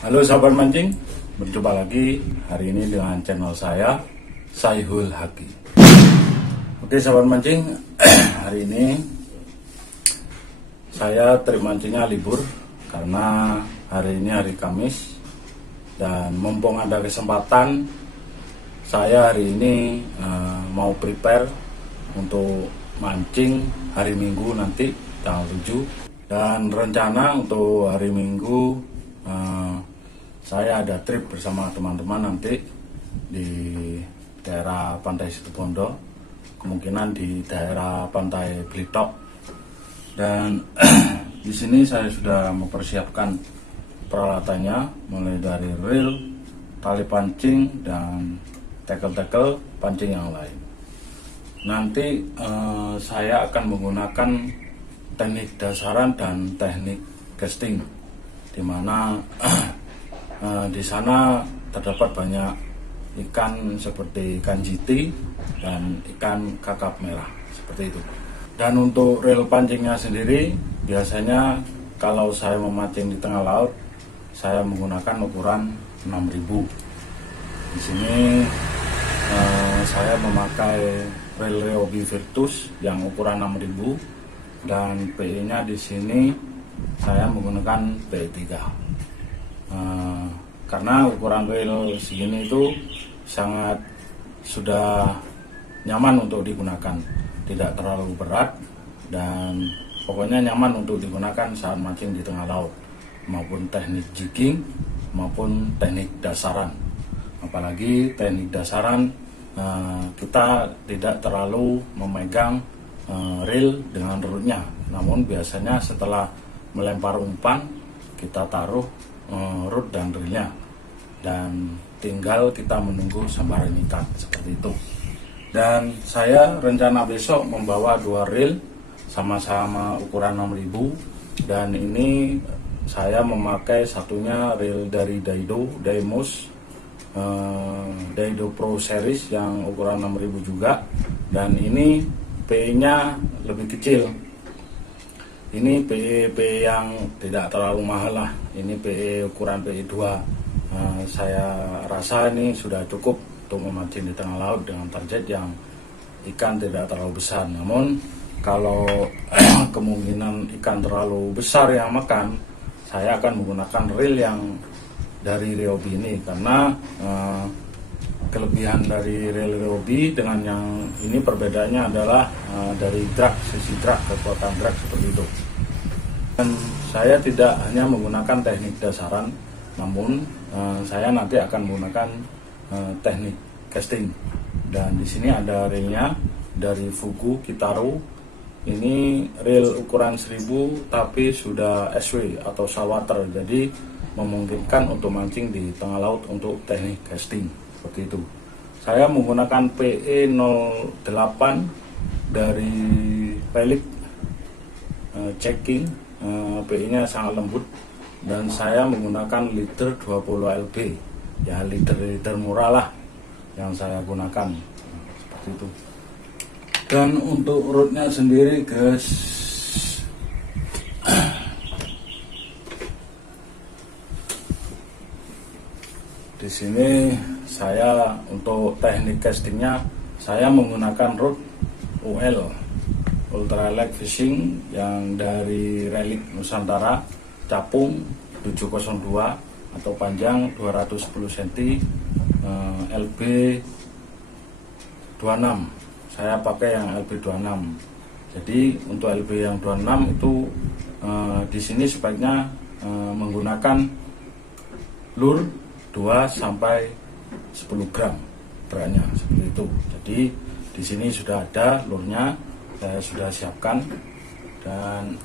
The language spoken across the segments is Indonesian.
Halo sahabat mancing, berjumpa lagi hari ini dengan channel saya, Saihul Haki. Oke sahabat mancing, hari ini saya trip mancingnya libur karena hari ini hari Kamis. Dan mumpung ada kesempatan, saya hari ini mau prepare untuk mancing hari Minggu nanti tanggal 7. Dan rencana untuk hari Minggu saya ada trip bersama teman-teman nanti di daerah Pantai Situbondo, kemungkinan di daerah Pantai Blitok. Dan di sini saya sudah mempersiapkan peralatannya, mulai dari reel, tali pancing, dan tackle-tackle pancing yang lain. Nanti saya akan menggunakan teknik dasaran dan teknik casting, di mana di sana terdapat banyak ikan seperti ikan jiti dan ikan kakap merah seperti itu. Dan untuk reel pancingnya sendiri, biasanya kalau saya memancing di tengah laut, saya menggunakan ukuran 6000. Di sini saya memakai reel Ryobi Virtus yang ukuran 6000. Dan PE-nya di sini saya menggunakan PE3. Karena ukuran reel segini itu sangat sudah nyaman untuk digunakan, tidak terlalu berat, dan pokoknya nyaman untuk digunakan saat mancing di tengah laut, maupun teknik jigging maupun teknik dasaran. Apalagi teknik dasaran kita tidak terlalu memegang reel dengan rootnya, namun biasanya setelah melempar umpan kita taruh root dan reelnya, dan tinggal kita menunggu sambaran ikan seperti itu. Dan saya rencana besok membawa 2 reel sama-sama ukuran 6000, dan ini saya memakai satunya reel dari Daimos Daido Pro Series yang ukuran 6000 juga, dan ini PE-nya lebih kecil. Ini PE yang tidak terlalu mahal lah. Ini PE ukuran PE2. Saya rasa ini sudah cukup untuk memancing di tengah laut dengan target yang ikan tidak terlalu besar. Namun kalau kemungkinan ikan terlalu besar yang makan, saya akan menggunakan reel yang dari Ryobi ini, karena kelebihan dari reel Ryobi dengan yang ini perbedaannya adalah dari drag, sisi drag, kekuatan drag seperti itu. Dan saya tidak hanya menggunakan teknik dasaran, namun saya nanti akan menggunakan teknik casting. Dan di sini ada reelnya dari Fugu Kitaro. Ini reel ukuran 1000 tapi sudah SW atau saltwater, jadi memungkinkan untuk mancing di tengah laut untuk teknik casting. Seperti itu. Saya menggunakan PE08 dari Relic Checking. PE-nya sangat lembut, dan saya menggunakan leader 20 LB, ya leader murah lah yang saya gunakan, seperti itu. Dan untuk rootnya sendiri guys, di sini saya untuk teknik castingnya saya menggunakan root UL Ultra Light Fishing yang dari Relic Nusantara, capung 702 atau panjang 210 cm, LB 26. Saya pakai yang LB 26. Jadi untuk LB yang 26 itu di sini sebaiknya menggunakan lure 2 sampai 10 gram beratnya, seperti itu. Jadi di sini sudah ada lurnya, saya sudah siapkan. Dan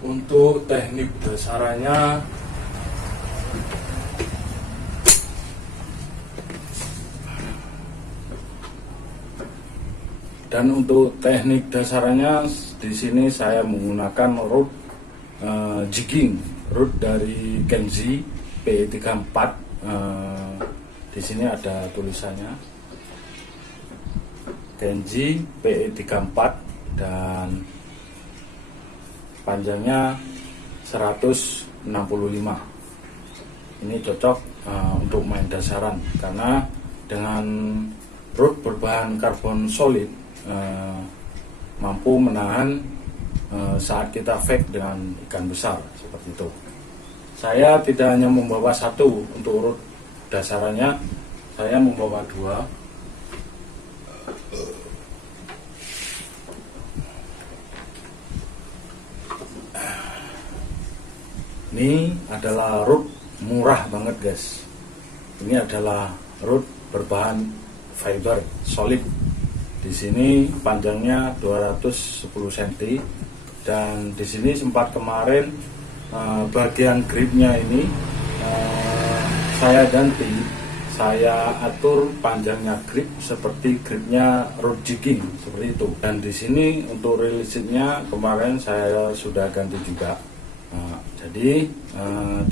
untuk teknik dasarannya di sini saya menggunakan root jigging, root dari Kenji PE34. Di sini ada tulisannya Kenji PE34, dan panjangnya 165. Ini cocok untuk main dasaran karena dengan rod berbahan karbon solid mampu menahan saat kita fake dengan ikan besar seperti itu. Saya tidak hanya membawa satu untuk rod dasarannya, saya membawa dua. Ini adalah rod murah banget guys. Ini adalah rod berbahan fiber solid. Di sini panjangnya 210 cm dan di sini sempat kemarin bagian gripnya ini saya ganti, saya atur panjangnya grip seperti gripnya rod jigging seperti itu. Dan di sini untuk rilisnya kemarin saya sudah ganti juga. Jadi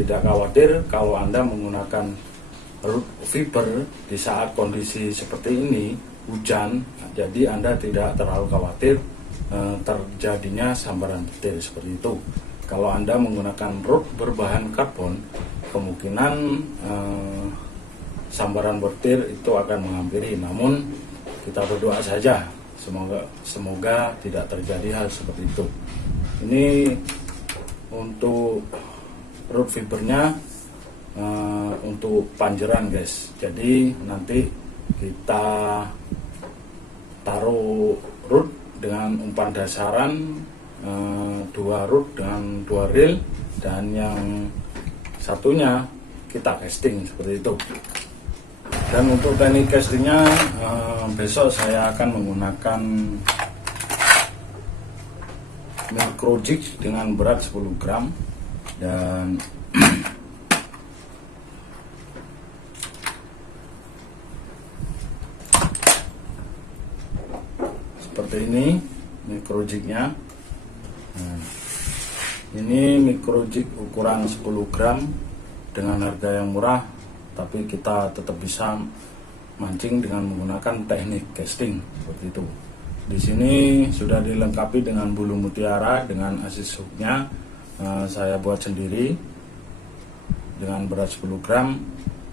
tidak khawatir kalau Anda menggunakan rod fiber di saat kondisi seperti ini hujan, jadi Anda tidak terlalu khawatir terjadinya sambaran petir seperti itu. Kalau Anda menggunakan rod berbahan karbon, kemungkinan sambaran petir itu akan menghampiri. Namun kita berdoa saja semoga tidak terjadi hal seperti itu. Ini untuk rod fibernya untuk panjeran guys. Jadi nanti kita taruh rod dengan umpan dasaran, 2 rod dengan 2 reel, dan yang satunya kita casting seperti itu. Dan untuk teknik castingnya besok saya akan menggunakan micro jig dengan berat 10 gram dan seperti ini micro jignya. Ini micro jig ukuran 10 gram dengan harga yang murah, tapi kita tetap bisa mancing dengan menggunakan teknik casting seperti itu. Di sini sudah dilengkapi dengan bulu mutiara dengan asis hooknya, saya buat sendiri dengan berat 10 gram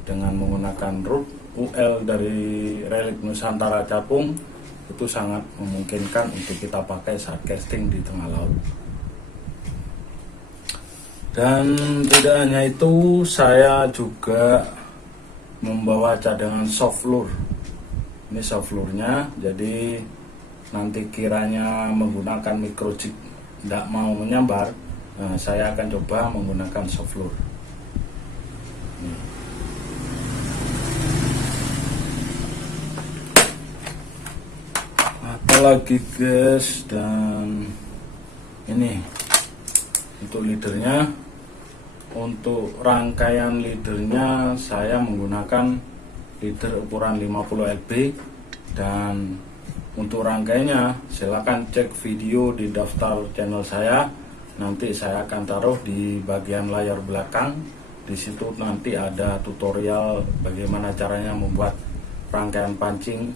dengan menggunakan rod UL dari Relic Nusantara Capung. Itu sangat memungkinkan untuk kita pakai saat casting di tengah laut. Dan tidak hanya itu, saya juga membawa cadangan soft lure. Ini soft lure-nya, jadi nanti kiranya menggunakan micro jig tidak mau menyambar, saya akan coba menggunakan soft lure. Apalagi guys, dan ini untuk leadernya. Untuk rangkaian leadernya saya menggunakan leader ukuran 50 lb, dan untuk rangkainya silakan cek video di daftar channel saya. Nanti saya akan taruh di bagian layar belakang. Di situ nanti ada tutorial bagaimana caranya membuat rangkaian pancing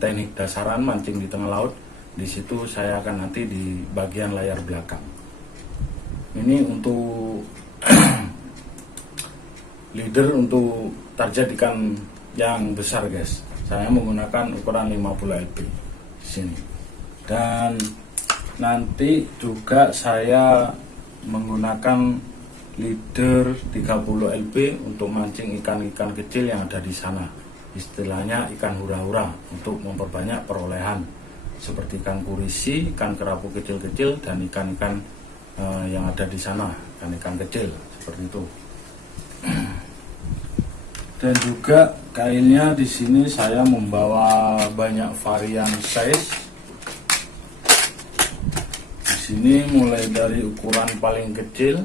teknik dasaran mancing di tengah laut. Di situ saya akan nanti di bagian layar belakang. Ini untuk leader untuk target ikan yang besar guys. Saya menggunakan ukuran 50 lb di sini. Dan nanti juga saya menggunakan leader 30 lb untuk mancing ikan-ikan kecil yang ada di sana. Istilahnya ikan hura-hura untuk memperbanyak perolehan, seperti ikan kurisi, ikan kerapu kecil-kecil, dan ikan-ikan yang ada di sana, ikan-ikan kecil seperti itu. Dan juga kailnya di sini saya membawa banyak varian size. Di sini mulai dari ukuran paling kecil,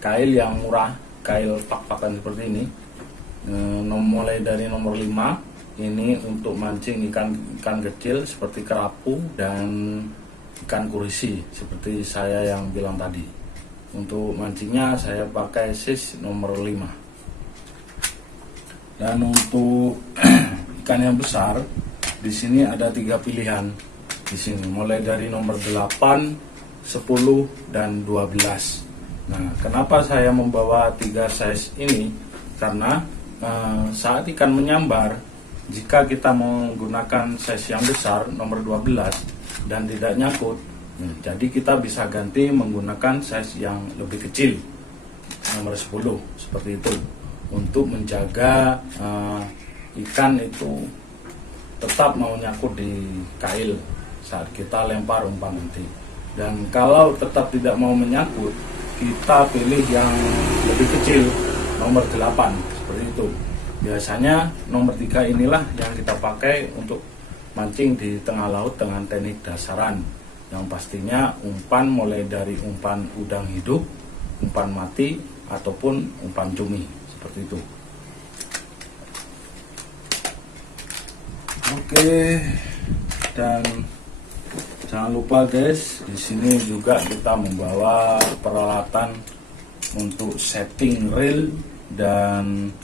kail yang murah, kail pak-pakan seperti ini, mulai dari nomor 5. Ini untuk mancing ikan kecil seperti kerapu dan ikan kurisi seperti saya yang bilang tadi. Untuk mancingnya saya pakai sis nomor 5. Dan untuk ikan yang besar di sini ada 3 pilihan. Di sini mulai dari nomor 8, 10, 10, dan 12. Nah, kenapa saya membawa 3 size ini? Karena saat ikan menyambar, jika kita menggunakan size yang besar nomor 12 dan tidak nyangkut, jadi kita bisa ganti menggunakan size yang lebih kecil nomor 10 seperti itu, untuk menjaga ikan itu tetap mau nyangkut di kail saat kita lempar umpan nanti. Dan kalau tetap tidak mau menyangkut, kita pilih yang lebih kecil nomor 8 seperti itu. Biasanya nomor 3 inilah yang kita pakai untuk mancing di tengah laut dengan teknik dasaran, yang pastinya umpan mulai dari umpan udang hidup, umpan mati, ataupun umpan cumi seperti itu. Oke, dan jangan lupa guys, di sini juga kita membawa peralatan untuk setting reel, dan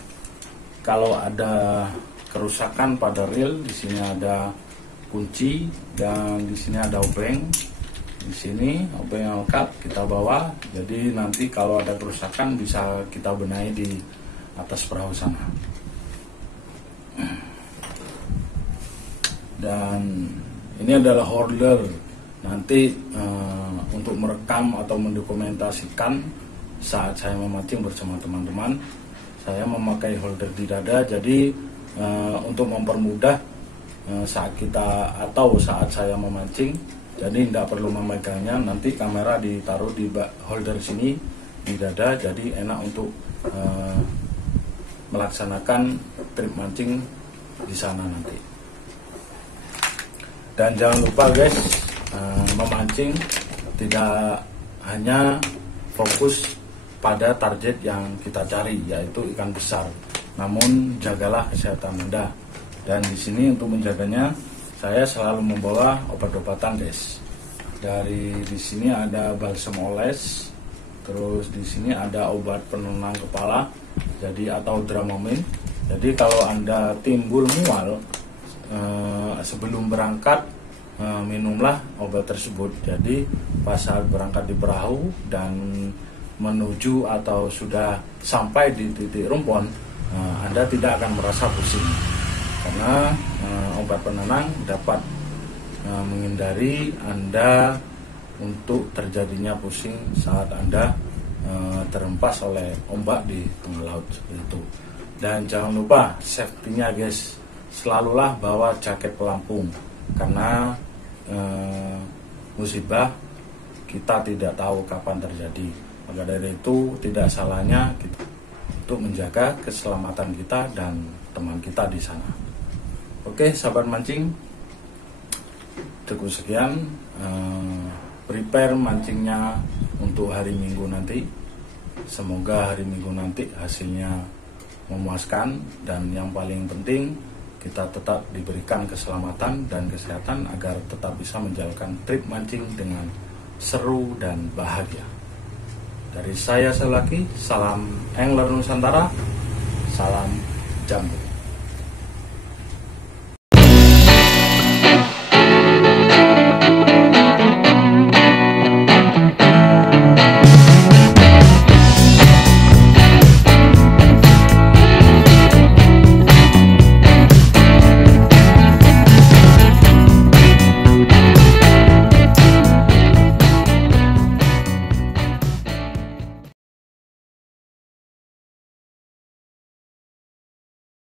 kalau ada kerusakan pada reel, di sini ada kunci dan di sini ada obeng. Di sini obeng yang lengkap kita bawa, jadi nanti kalau ada kerusakan bisa kita benahi di atas perahu sana. Dan ini adalah holder nanti untuk merekam atau mendokumentasikan saat saya memancing bersama teman-teman. Saya memakai holder di dada, jadi untuk mempermudah saat kita atau saat saya memancing, jadi tidak perlu memegangnya. Nanti kamera ditaruh di holder sini di dada, jadi enak untuk melaksanakan trip mancing di sana nanti. Dan jangan lupa guys, memancing tidak hanya fokus pada target yang kita cari, yaitu ikan besar, namun jagalah kesehatan Anda. Dan di sini untuk menjaganya, saya selalu membawa obat-obatan guys. Dari di sini ada balsam oles, terus di sini ada obat penenang kepala, jadi atau Dramamine. Jadi kalau Anda timbul mual, sebelum berangkat minumlah obat tersebut. Jadi pas saat berangkat di perahu dan menuju atau sudah sampai di titik rumpon, Anda tidak akan merasa pusing, karena obat penenang dapat menghindari Anda untuk terjadinya pusing saat Anda terhempas oleh ombak di tengah laut seperti itu. Dan jangan lupa safety-nya guys, selalulah bawa jaket pelampung, karena musibah kita tidak tahu kapan terjadi. Maka dari itu tidak salahnya kita untuk menjaga keselamatan kita dan teman kita di sana. Oke sahabat mancing, cukup sekian prepare mancingnya untuk hari Minggu nanti. Semoga hari Minggu nanti hasilnya memuaskan, dan yang paling penting kita tetap diberikan keselamatan dan kesehatan agar tetap bisa menjalankan trip mancing dengan seru dan bahagia. Dari saya sekali lagi, salam Angler Nusantara, salam Jambu.